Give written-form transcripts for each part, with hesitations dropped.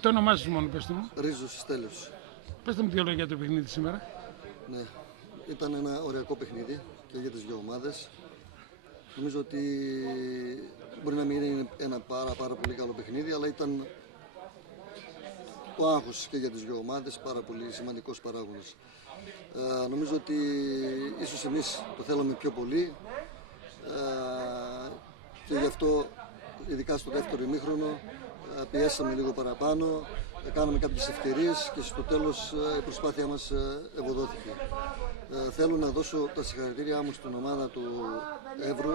Το όνομά σου μόνο, πες το μου. Ρίζος Στέλιος. Πες μου 2 λόγια για το παιχνίδι σήμερα. Ναι, ήταν ένα ωριακό παιχνίδι και για τις δύο ομάδες. Νομίζω ότι μπορεί να μην είναι ένα πάρα πολύ καλό παιχνίδι, αλλά ήταν ο άγχος και για τις δύο ομάδες πάρα πολύ σημαντικός παράγοντας. Νομίζω ότι ίσως εμείς το θέλαμε πιο πολύ και γι' αυτό, ειδικά στο δεύτερο ημίχρονο, πιέσαμε λίγο παραπάνω, κάναμε κάποιες ευκαιρίες και στο τέλος η προσπάθειά μας ευωδόθηκε. Θέλω να δώσω τα συγχαρητήριά μου στην ομάδα του Εύρου,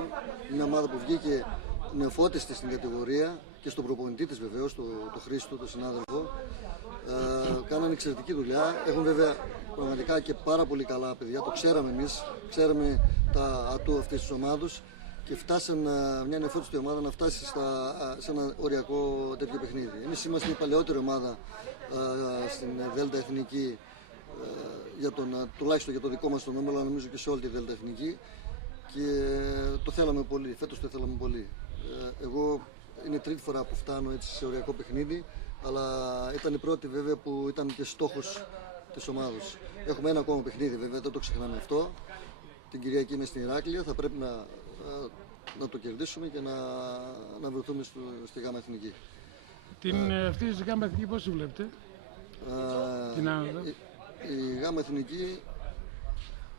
μια ομάδα που βγήκε νεοφώτιστη στην κατηγορία και στον προπονητή της βεβαίως, το Χρήστο, τον συνάδελφο. Κάνανε εξαιρετική δουλειά, έχουν βέβαια πραγματικά και πάρα πολύ καλά παιδιά, το ξέραμε εμείς, ξέραμε τα ατού αυτής της ομάδος και φτάσαν μια νεοφώτιστη ομάδα να φτάσει σε ένα οριακό τέτοιο παιχνίδι. Εμείς είμαστε η παλαιότερη ομάδα στην Δέλτα Εθνική, τουλάχιστον για το δικό μας τον νόμο, αλλά νομίζω και σε όλη τη Δέλτα Εθνική, και το θέλαμε πολύ, φέτος το θέλαμε πολύ. Εγώ είναι η τρίτη φορά που φτάνω έτσι σε οριακό παιχνίδι, αλλά ήταν η πρώτη βέβαια που ήταν και στόχος της ομάδας. Έχουμε ένα ακόμα παιχνίδι βέβαια, δεν το ξεχνάμε αυτό. Την Κυριακή είμαι στην Ηράκλεια, θα πρέπει να το κερδίσουμε και να βρεθούμε στη Γάμα Εθνική. Αυτή τη Γάμα Εθνική πώς τη βλέπετε? Η Γάμα Εθνική,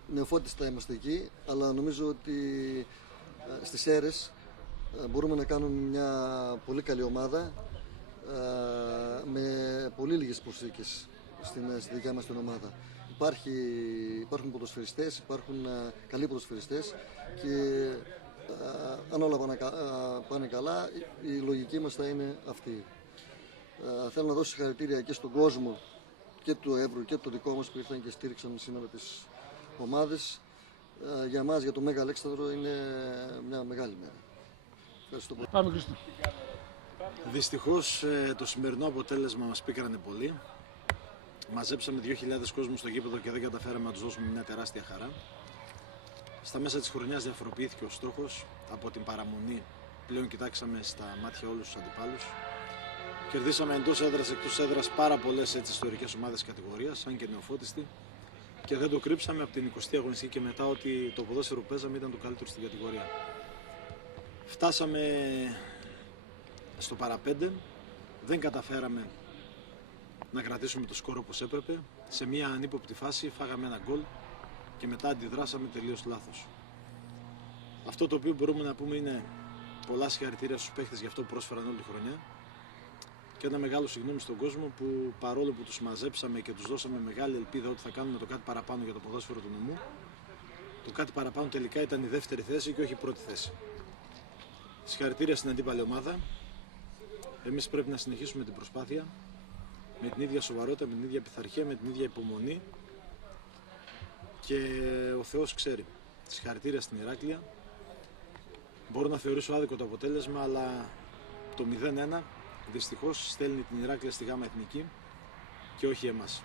νεοφώτιστα είμαστε εκεί, αλλά νομίζω ότι στις αίρες μπορούμε να κάνουμε μια πολύ καλή ομάδα με πολύ λίγες προσθήκες στη δικιά μας την ομάδα. Υπάρχουν ποδοσφαιριστές, υπάρχουν καλοί ποδοσφαιριστές και αν όλα πάνε καλά, η λογική μας θα είναι αυτή. Θέλω να δώσω συγχαρητήρια και στον κόσμο και του Εύρου και το δικό μας που ήρθαν και στήριξαν σήμερα τις ομάδες. Για μας, για το Μέγα Αλέξανδρο, είναι μια μεγάλη μέρα. Ευχαριστώ πολύ. Πάμε, Χρήστο. Δυστυχώς το σημερινό αποτέλεσμα μας πίκρανε πολύ. Μαζέψαμε 2.000 κόσμους στο γήπεδο και δεν καταφέραμε να τους δώσουμε μια τεράστια χαρά. Στα μέσα της χρονιάς διαφοροποιήθηκε ο στόχος. Από την παραμονή πλέον κοιτάξαμε στα μάτια όλους τους αντιπάλους. Κερδίσαμε εντός έδρας, εκτός έδρας πάρα πολλές ιστορικές ομάδες κατηγορίας, αν και νεοφώτιστη. Και δεν το κρύψαμε από την 20η αγωνιστική και μετά ότι το ποδόσφαιρο που παίζαμε ήταν το καλύτερο στην κατηγορία. Φτάσαμε στο παραπέντε, δεν καταφέραμε να κρατήσουμε το σκορ όπως έπρεπε. Σε μια ανύποπτη φάση φάγαμε ένα γκολ και μετά αντιδράσαμε τελείως λάθος. Αυτό το οποίο μπορούμε να πούμε είναι πολλά συγχαρητήρια στους παίχτες για αυτό που πρόσφεραν όλη τη χρονιά και ένα μεγάλο συγγνώμη στον κόσμο που παρόλο που τους μαζέψαμε και τους δώσαμε μεγάλη ελπίδα ότι θα κάνουμε το κάτι παραπάνω για το ποδόσφαιρο του νομού, το κάτι παραπάνω τελικά ήταν η δεύτερη θέση και όχι η πρώτη θέση. Συγχαρητήρια στην αντίπαλη ομάδα. Εμείς πρέπει να συνεχίσουμε την προσπάθεια με την ίδια σοβαρότητα, με την ίδια πειθαρχία, με την ίδια υπομονή και ο Θεός ξέρει. Συγχαρητήρια στην Ηράκλεια. Μπορώ να θεωρήσω άδικο το αποτέλεσμα, αλλά το 0-1 δυστυχώς στέλνει την Ηράκλεια στη Γάμα Εθνική και όχι εμάς.